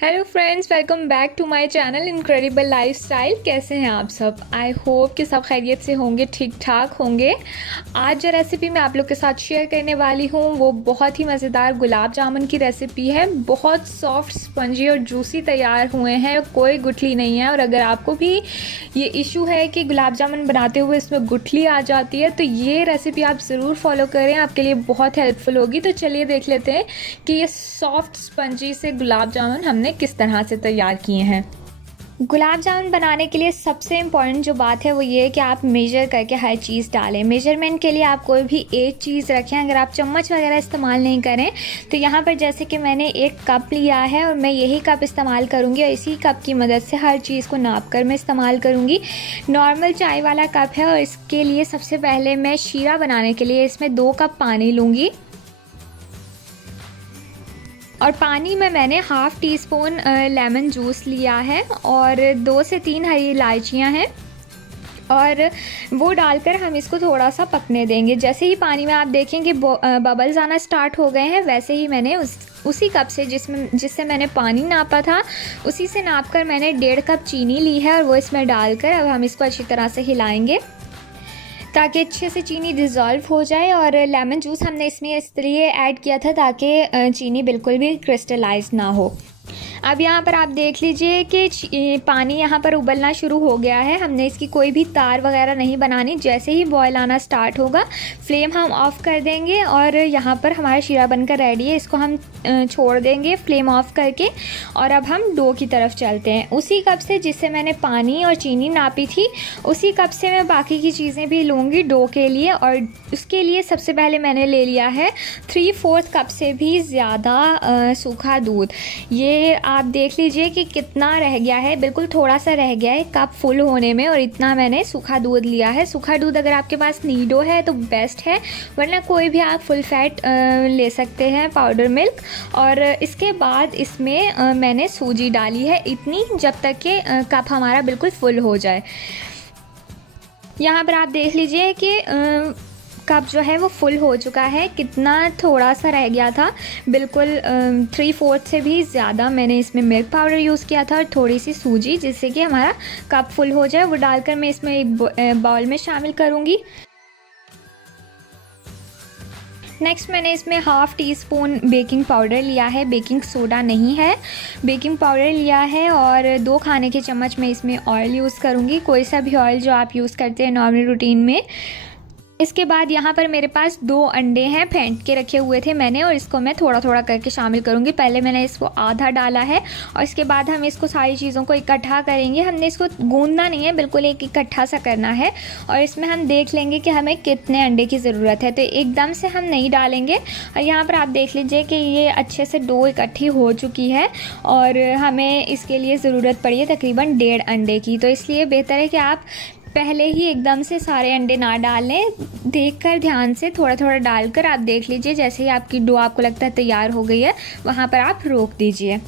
Hello friends, welcome back to my channel incredible lifestyle. कैसे हैं आप सब? आई होप कि सब खैरियत से होंगे, ठीक ठाक होंगे। आज जो रेसिपी मैं आप लोग के साथ शेयर करने वाली हूँ वो बहुत ही मज़ेदार गुलाब जामुन की रेसिपी है। बहुत सॉफ्ट, स्पंजी और जूसी तैयार हुए हैं, कोई गुठली नहीं है। और अगर आपको भी ये इशू है कि गुलाब जामुन बनाते हुए इसमें गुठली आ जाती है तो ये रेसिपी आप ज़रूर फॉलो करें, आपके लिए बहुत हेल्पफुल होगी। तो चलिए देख लेते हैं कि ये सॉफ्ट स्पंजी से गुलाब जामुन हमने किस तरह से तैयार किए हैं। गुलाब जामुन बनाने के लिए सबसे इम्पॉर्टेंट जो बात है वो ये है कि आप मेजर करके हर चीज़ डालें। मेजरमेंट के लिए आप कोई भी एक चीज़ रखें। अगर आप चम्मच वगैरह इस्तेमाल नहीं करें तो यहाँ पर जैसे कि मैंने एक कप लिया है और मैं यही कप इस्तेमाल करूँगी और इसी कप की मदद से हर चीज़ को नाप कर मैं इस्तेमाल करूँगी। नॉर्मल चाय वाला कप है और इसके लिए सबसे पहले मैं शीरा बनाने के लिए इसमें 2 कप पानी लूँगी और पानी में मैंने half tea spoon lemon juice लिया है और 2 से 3 हरी इलायचियाँ हैं और वो डालकर हम इसको थोड़ा सा पकने देंगे। जैसे ही पानी में आप देखेंगे बबल्स आना स्टार्ट हो गए हैं, वैसे ही मैंने उसी कप से जिससे मैंने पानी नापा था उसी से नापकर मैंने 1.5 कप चीनी ली है और वो इसमें डालकर अब हम इसको अच्छी तरह से हिलाएंगे ताकि अच्छे से चीनी डिज़ोल्व हो जाए। और लेमन जूस हमने इसमें इसलिए ऐड किया था ताकि चीनी बिल्कुल भी क्रिस्टलाइज ना हो। अब यहाँ पर आप देख लीजिए कि पानी यहाँ पर उबलना शुरू हो गया है। हमने इसकी कोई भी तार वगैरह नहीं बनानी। जैसे ही बॉयल आना स्टार्ट होगा फ्लेम हम ऑफ़ कर देंगे और यहाँ पर हमारा शीरा बनकर रेडी है। इसको हम छोड़ देंगे फ्लेम ऑफ करके और अब हम डो की तरफ चलते हैं। उसी कप से जिससे मैंने पानी और चीनी नापी थी उसी कप से मैं बाकी की चीज़ें भी लूँगी डो के लिए। और उसके लिए सबसे पहले मैंने ले लिया है 3/4 कप से भी ज़्यादा सूखा दूध। ये आप देख लीजिए कि कितना रह गया है, बिल्कुल थोड़ा सा रह गया है कप फुल होने में और इतना मैंने सूखा दूध लिया है। सूखा दूध अगर आपके पास नीडो है तो बेस्ट है, वरना कोई भी आप फुल फैट ले सकते हैं पाउडर मिल्क। और इसके बाद इसमें मैंने सूजी डाली है इतनी जब तक कि कप हमारा बिल्कुल फुल हो जाए। यहाँ पर आप देख लीजिए कि कप जो है वो फुल हो चुका है, कितना थोड़ा सा रह गया था। बिल्कुल 3/4 से भी ज़्यादा मैंने इसमें मिल्क पाउडर यूज़ किया था और थोड़ी सी सूजी जिससे कि हमारा कप फुल हो जाए। वो डालकर मैं इसमें एक बाउल में शामिल करूँगी। नेक्स्ट मैंने इसमें half tea spoon baking powder लिया है, बेकिंग सोडा नहीं है, बेकिंग पाउडर लिया है। और 2 खाने के चम्मच मैं इसमें ऑयल यूज़ करूँगी, कोई सा भी ऑयल जो आप यूज़ करते हैं नॉर्मल रूटीन में। इसके बाद यहाँ पर मेरे पास 2 अंडे हैं, फेंट के रखे हुए थे मैंने, और इसको मैं थोड़ा थोड़ा करके शामिल करूँगी। पहले मैंने इसको आधा डाला है और इसके बाद हम इसको सारी चीज़ों को इकट्ठा करेंगे। हमने इसको गूंदना नहीं है, बिल्कुल एक इकट्ठा सा करना है। और इसमें हम देख लेंगे कि हमें कितने अंडे की ज़रूरत है, तो एकदम से हम नहीं डालेंगे। और यहाँ पर आप देख लीजिए कि ये अच्छे से डो इकट्ठी हो चुकी है और हमें इसके लिए ज़रूरत पड़ी है तकरीबन 1.5 अंडे की। तो इसलिए बेहतर है कि आप पहले ही एकदम से सारे अंडे ना डालें, देखकर ध्यान से थोड़ा थोड़ा डालकर आप देख लीजिए। जैसे ही आपकी डो आपको लगता है तैयार हो गई है वहाँ पर आप रोक दीजिए।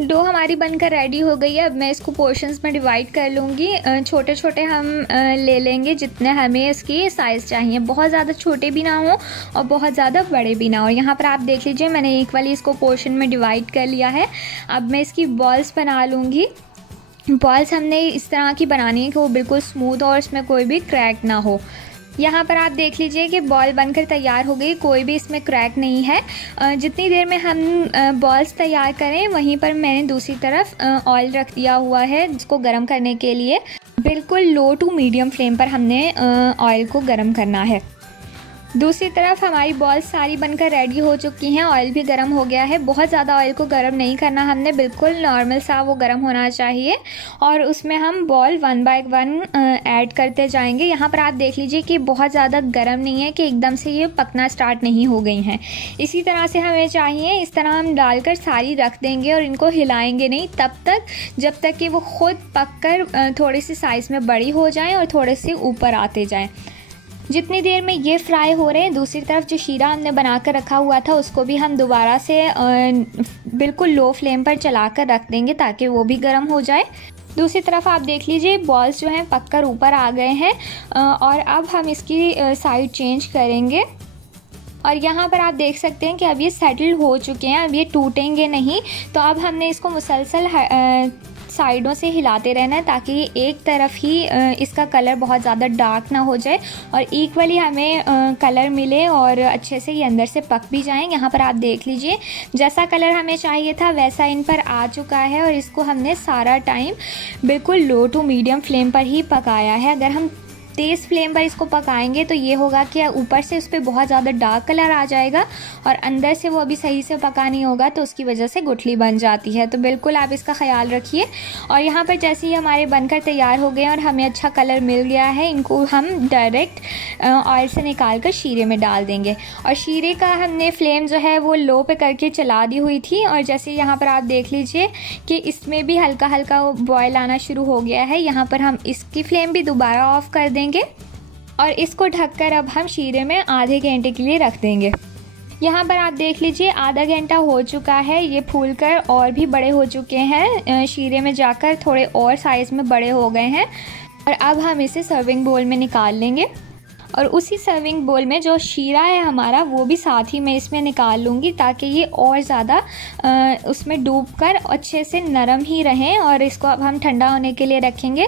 डो हमारी बनकर रेडी हो गई है। अब मैं इसको पोर्शंस में डिवाइड कर लूँगी। छोटे छोटे हम ले लेंगे जितने हमें इसकी साइज़ चाहिए, बहुत ज़्यादा छोटे भी ना हो और बहुत ज़्यादा बड़े भी ना हो। यहाँ पर आप देख लीजिए मैंने एक वाली इसको पोर्शन में डिवाइड कर लिया है। अब मैं इसकी बॉल्स बना लूँगी। बॉल्स हमने इस तरह की बनानी है कि वो बिल्कुल स्मूथ और इसमें कोई भी क्रैक ना हो। यहाँ पर आप देख लीजिए कि बॉल बनकर तैयार हो गई, कोई भी इसमें क्रैक नहीं है। जितनी देर में हम बॉल्स तैयार करें वहीं पर मैंने दूसरी तरफ ऑयल रख दिया हुआ है जिसको गर्म करने के लिए। बिल्कुल लो टू मीडियम फ्लेम पर हमने ऑयल को गर्म करना है। दूसरी तरफ हमारी बॉल्स सारी बनकर रेडी हो चुकी हैं, ऑयल भी गर्म हो गया है। बहुत ज़्यादा ऑयल को गर्म नहीं करना हमने, बिल्कुल नॉर्मल सा वो गर्म होना चाहिए। और उसमें हम बॉल 1 बाय 1 ऐड करते जाएंगे। यहाँ पर आप देख लीजिए कि बहुत ज़्यादा गर्म नहीं है कि एकदम से ये पकना स्टार्ट नहीं हो गई हैं। इसी तरह से हमें चाहिए, इस तरह हम डालकर सारी रख देंगे और इनको हिलाएंगे नहीं तब तक जब तक कि वो खुद पककर थोड़ी सी साइज़ में बड़ी हो जाएँ और थोड़े से ऊपर आते जाएँ। जितनी देर में ये फ्राई हो रहे हैं दूसरी तरफ जो शीरा हमने बना कर रखा हुआ था उसको भी हम दोबारा से बिल्कुल लो फ्लेम पर चला कर रख देंगे ताकि वो भी गर्म हो जाए। दूसरी तरफ आप देख लीजिए बॉल्स जो हैं पककर ऊपर आ गए हैं और अब हम इसकी साइड चेंज करेंगे। और यहाँ पर आप देख सकते हैं कि अब ये सेटल हो चुके हैं, अब ये टूटेंगे नहीं। तो अब हमने इसको मुसलसल साइडों से हिलाते रहना है ताकि ये एक तरफ ही इसका कलर बहुत ज़्यादा डार्क ना हो जाए और इक्वली हमें कलर मिले और अच्छे से ये अंदर से पक भी जाएं। यहाँ पर आप देख लीजिए जैसा कलर हमें चाहिए था वैसा इन पर आ चुका है और इसको हमने सारा टाइम बिल्कुल लो टू मीडियम फ्लेम पर ही पकाया है। अगर हम तेज़ फ्लेम पर इसको पकाएंगे तो ये होगा कि ऊपर से उस पर बहुत ज़्यादा डार्क कलर आ जाएगा और अंदर से वो अभी सही से पका नहीं होगा, तो उसकी वजह से गुठली बन जाती है। तो बिल्कुल आप इसका ख्याल रखिए। और यहाँ पर जैसे ही हमारे बनकर तैयार हो गए और हमें अच्छा कलर मिल गया है, इनको हम डायरेक्ट ऑयल से निकाल कर शीरे में डाल देंगे। और शीरे का हमने फ्लेम जो है वो लो पे करके चला दी हुई थी और जैसे यहाँ पर आप देख लीजिए कि इसमें भी हल्का हल्का बॉयल आना शुरू हो गया है। यहाँ पर हम इसकी फ्लेम भी दोबारा ऑफ कर देंगे और इसको ढककर अब हम शीरे में आधे घंटे के लिए रख देंगे। यहाँ पर आप देख लीजिए आधा घंटा हो चुका है, ये फूलकर और भी बड़े हो चुके हैं, शीरे में जाकर थोड़े और साइज़ में बड़े हो गए हैं। और अब हम इसे सर्विंग बोल में निकाल लेंगे और उसी सर्विंग बोल में जो शीरा है हमारा वो भी साथ ही मैं इसमें निकाल लूँगी ताकि ये और ज़्यादा उसमें डूबकर अच्छे से नरम ही रहें। और इसको अब हम ठंडा होने के लिए रखेंगे।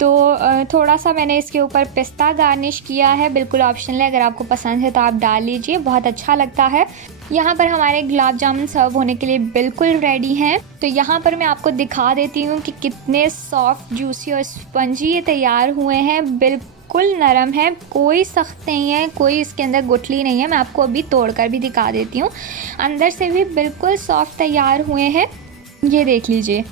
तो थोड़ा सा मैंने इसके ऊपर पिस्ता गार्निश किया है, बिल्कुल ऑप्शनल है, अगर आपको पसंद है तो आप डाल लीजिए, बहुत अच्छा लगता है। यहाँ पर हमारे गुलाब जामुन सर्व होने के लिए बिल्कुल रेडी हैं। तो यहाँ पर मैं आपको दिखा देती हूँ कि कितने सॉफ्ट, जूसी और स्पंजी ये तैयार हुए हैं। बिल्कुल नरम है, कोई सख्त नहीं है, कोई इसके अंदर गुठली नहीं है। मैं आपको अभी तोड़कर भी दिखा देती हूँ, अंदर से भी बिल्कुल सॉफ्ट तैयार हुए हैं। ये देख लीजिए,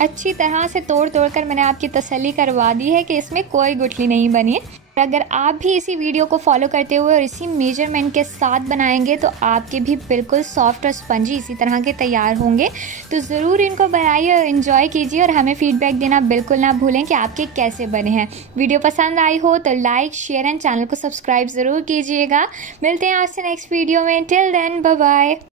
अच्छी तरह से तोड़ कर मैंने आपकी तसल्ली करवा दी है कि इसमें कोई गुठली नहीं बनी है। अगर आप भी इसी वीडियो को फॉलो करते हुए और इसी मेजरमेंट के साथ बनाएंगे तो आपके भी बिल्कुल सॉफ्ट और स्पंजी इसी तरह के तैयार होंगे। तो ज़रूर इनको बनाइए और इन्जॉय कीजिए और हमें फीडबैक देना बिल्कुल ना भूलें कि आपके कैसे बने हैं। वीडियो पसंद आई हो तो लाइक, शेयर एंड चैनल को सब्सक्राइब ज़रूर कीजिएगा। मिलते हैं आपसे नेक्स्ट वीडियो में। Till then, bye bye.